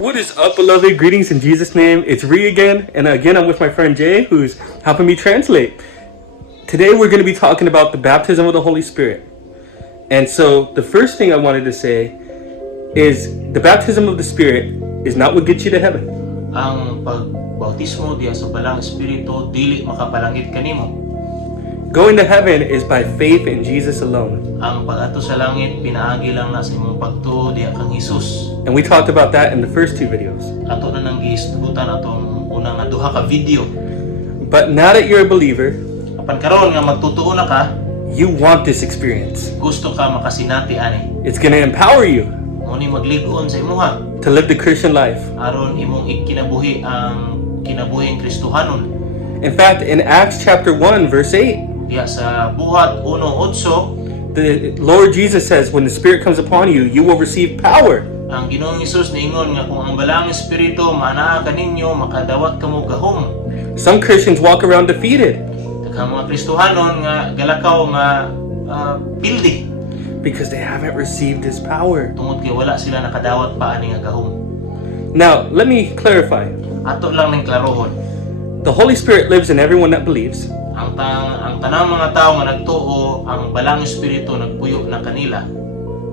What is up, beloved? Greetings in Jesus' name. It's Ree again, and again I'm with my friend Jay, who's helping me translate. Today we're going to be talking about the baptism of the Holy Spirit. And so the first thing I wanted to say is the baptism of the Spirit is not what gets you to heaven. Ang pagbautismo diya sa balang espiritu dili makapalangit kanimo. Going to heaven is by faith in Jesus alone. Ang pag-ato sa langit pinaagi lang na sa imong pagtuo diya kang Hesus. And we talked about that in the first two videos. Ato na nang giisgutan atong unang nga duha ka video. But now that you're a believer, Apan karon nga magtutuo na ka, you want this experience. gusto ka makasinati ani. It's going to empower you Muni maglig-on sa imuha to live the Christian life. aron imong ikinabuhi ang kinabuhing Kristohanon. In fact, in Acts chapter 1, verse 8, Diya sa buhat 1:8, the Lord Jesus says, when the Spirit comes upon you, you will receive power. ang Ginoong Hesus niingon nga kung ang balang espiritu manaa kaninyo makadawat kamo gahom. Some Christians walk around defeated Daghang mga Kristohanon nga galakaw nga pildi because they haven't received His power. tungod kay wala sila nakadawat pa ani nga gahom. Now, let me clarify. Ato lang ning klarohon. The Holy Spirit lives in everyone that believes. Ang tanang mga tao nga nagtuo ang balang espiritu nagpuyo na kanila.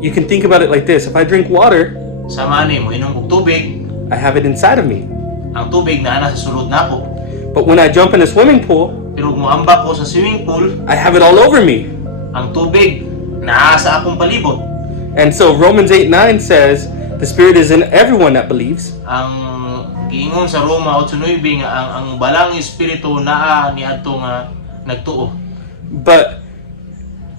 You can think about it like this. If I drink water, Sama ni mo inom og tubig, I have it inside of me. ang tubig naa na sa sulod nako. But when I jump in a swimming pool, Pero kung moambak ko sa swimming pool, I have it all over me. ang tubig naa sa akong palibot. And so Romans 8:9 says, the Spirit is in everyone that believes. Ang giingon sa Roma 8:9 nga ang balang espiritu naa niadto nga nagtuo. But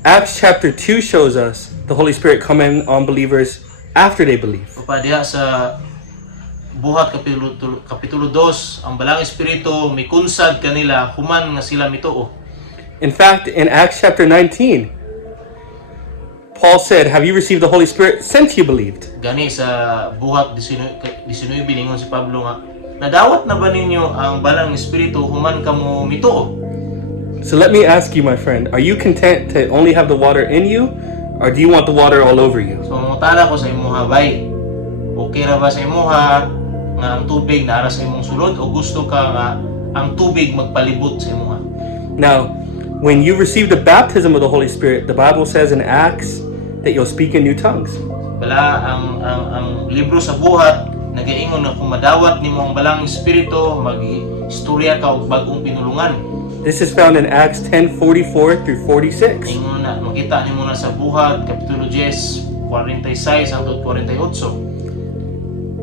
Acts chapter 2 shows us the Holy Spirit coming on believers after they believe. Upadiha sa buhat kapitulo 2, ang balang espiritu mikunsad kanila human nga sila mituo. In fact, in Acts chapter 19, Paul said, have you received the Holy Spirit since you believed? Gani sa buhat 19 ningon si Pablo nga, nadawat na ba ninyo ang balang espiritu human kamo mituo? So let me ask you, my friend, are you content to only have the water in you, or do you want the water all over you? So mangutana ko sa imuha bay. Okay ra ba sa imuha nga ang tubig naara sa imong sulod o gusto ka nga ang tubig magpalibot sa imuha? Now, when you receive the baptism of the Holy Spirit, the Bible says in Acts that you'll speak in new tongues. Bala ang libro sa buhat nagaingon na kung madawat nimo ang balang espiritu mag-istorya ka og bag-ong pinulungan. This is found in Acts 10:44 through 46. Ingon na makita nimo na sa buhat kapitulo 10 46 hangtod 48.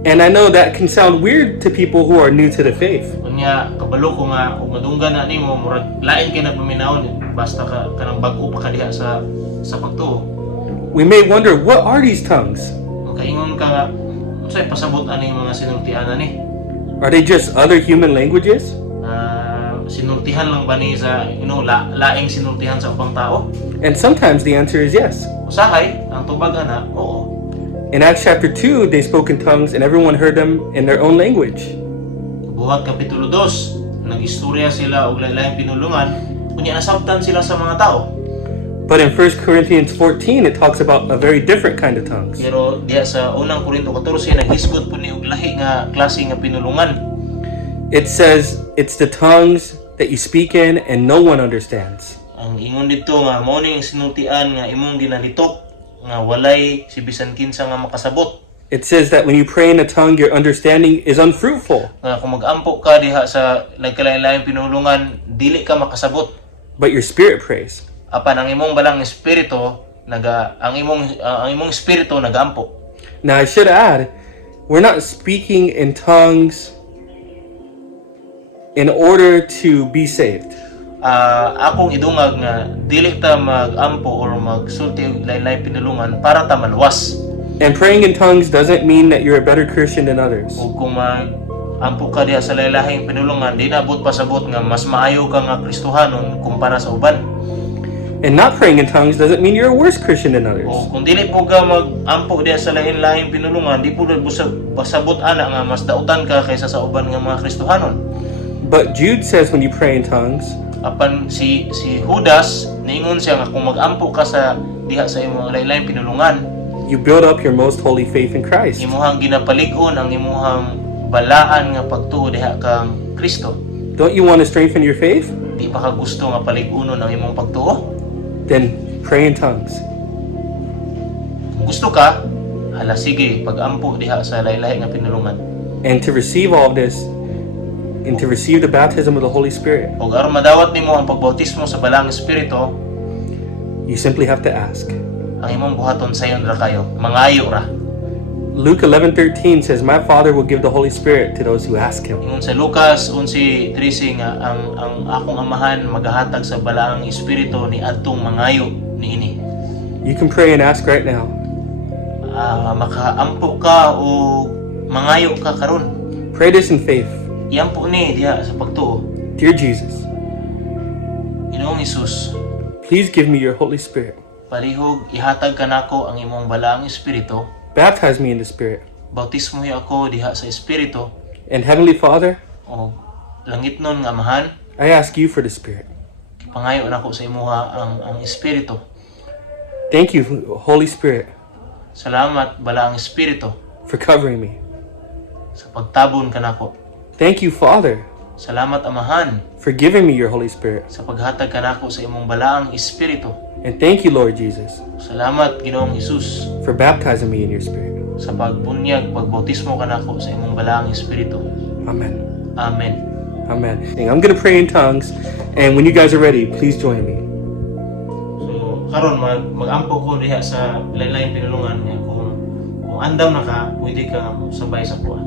And I know that can sound weird to people who are new to the faith. Unya kabalo ko nga ug madunggan na nimo murag lain kay nagpaminawon basta ka kanang bag-o pa ka diha sa pagtuo. We may wonder, what are these tongues? Makaingon ka nga unsay pasabot ani mga sinultian ani? Are they just other human languages? Sinultihan lang ba ni sa laing sinultihan sa ubang tao? And sometimes the answer is yes. Usahay ang tubag ana, oo. In Acts chapter 2, they spoke in tongues and everyone heard them in their own language. Buhat kapitulo 2, nag-istorya sila og lain-laing pinulungan, unya nasabtan sila sa mga tao. But in 1 Corinthians 14, it talks about a very different kind of tongues. Pero diya sa unang Korinto 14 naghisgot po ni og lahi nga klase nga pinulungan. It says it's the tongues that you speak in and no one understands. Ang ingon dito nga mao ning sinultian nga imong ginalitok nga walay si bisan kinsa nga makasabot. It says that when you pray in a tongue, your understanding is unfruitful, Nga kung mag-ampo ka diha sa nagkalain-laing pinulungan, dili ka makasabot. but your spirit prays. Apan ang imong balang espiritu ang imong espiritu nagaampo. Now, I should add, we're not speaking in tongues in order to be saved. Akong idungag nga dili ta mag-ampo or magsulti og lain-laing pinulungan para ta maluwas. And praying in tongues doesn't mean that you're a better Christian than others. O kung mag-ampo ka diha sa lain-laing pinulungan, di na abot pasabot nga mas maayo ka nga Kristohanon kumpara sa uban. And not praying in tongues doesn't mean you're a worse Christian than others. O kung dili po ka mag-ampo diha sa lain-laing pinulungan, di po pasabot ana nga mas dautan ka kaysa sa uban nga mga Kristohanon. But Jude says when you pray in tongues, Apan si Judas niingon siya nga kung mag-ampo ka sa diha sa imong lain-laing pinulungan, you build up your most holy faith in Christ. Imuhang ginapalig-on ang imuhang balaan nga pagtuo diha kang Kristo. Don't you want to strengthen your faith? Di ba ka gusto nga palig-unon ang imong pagtuo? Then pray in tongues. Kung gusto ka, hala sige, pag-ampo diha sa lahi-lahi nga pinulungan. And to receive all of this, and to receive the baptism of the Holy Spirit, Ug aron madawat nimo ang pagbautismo sa Balaang Espiritu, you simply have to ask. ang imong buhaton sayon ra kayo, mangayo ra. Luke 11:13 says, "My Father will give the Holy Spirit to those who ask Him." Ingon sa Lucas 11:13 nga ang akong amahan magahatag sa Balaang Espiritu ni adtong mangayo niini. You can pray and ask right now. Makaampo ka o mangayo ka karon. Pray this in faith. Iampo ni diha sa pagtuo. Dear Jesus, Ginoong Hesus, please give me your Holy Spirit. palihog ihatag kanako ang imong Balaang Espiritu. Baptize me in the Spirit. Bautismohi ako diha sa Espiritu And Heavenly Father, o langitnon nga amahan. I ask you for the Spirit. Pangayo nako sa imuha ang Espiritu. Thank you, Holy Spirit, Salamat Balaang Espiritu for covering me. sa pagtabon kanako. Thank you, Father, Salamat Amahan for giving me your Holy Spirit. sa paghatag kanako sa imong Balaang Espiritu. And thank you, Lord Jesus, Salamat Ginoong Hesus for baptizing me in your Spirit. sa pagbunyag, pagbautismo kanako sa imong Balaang Espiritu. Amen. Amen. Amen. And I'm going to pray in tongues, and when you guys are ready, please join me. So karon mag-ampo ko diha sa lain-lain pinulungan nga kung andam na ka, pwede ka sabay sa kuha.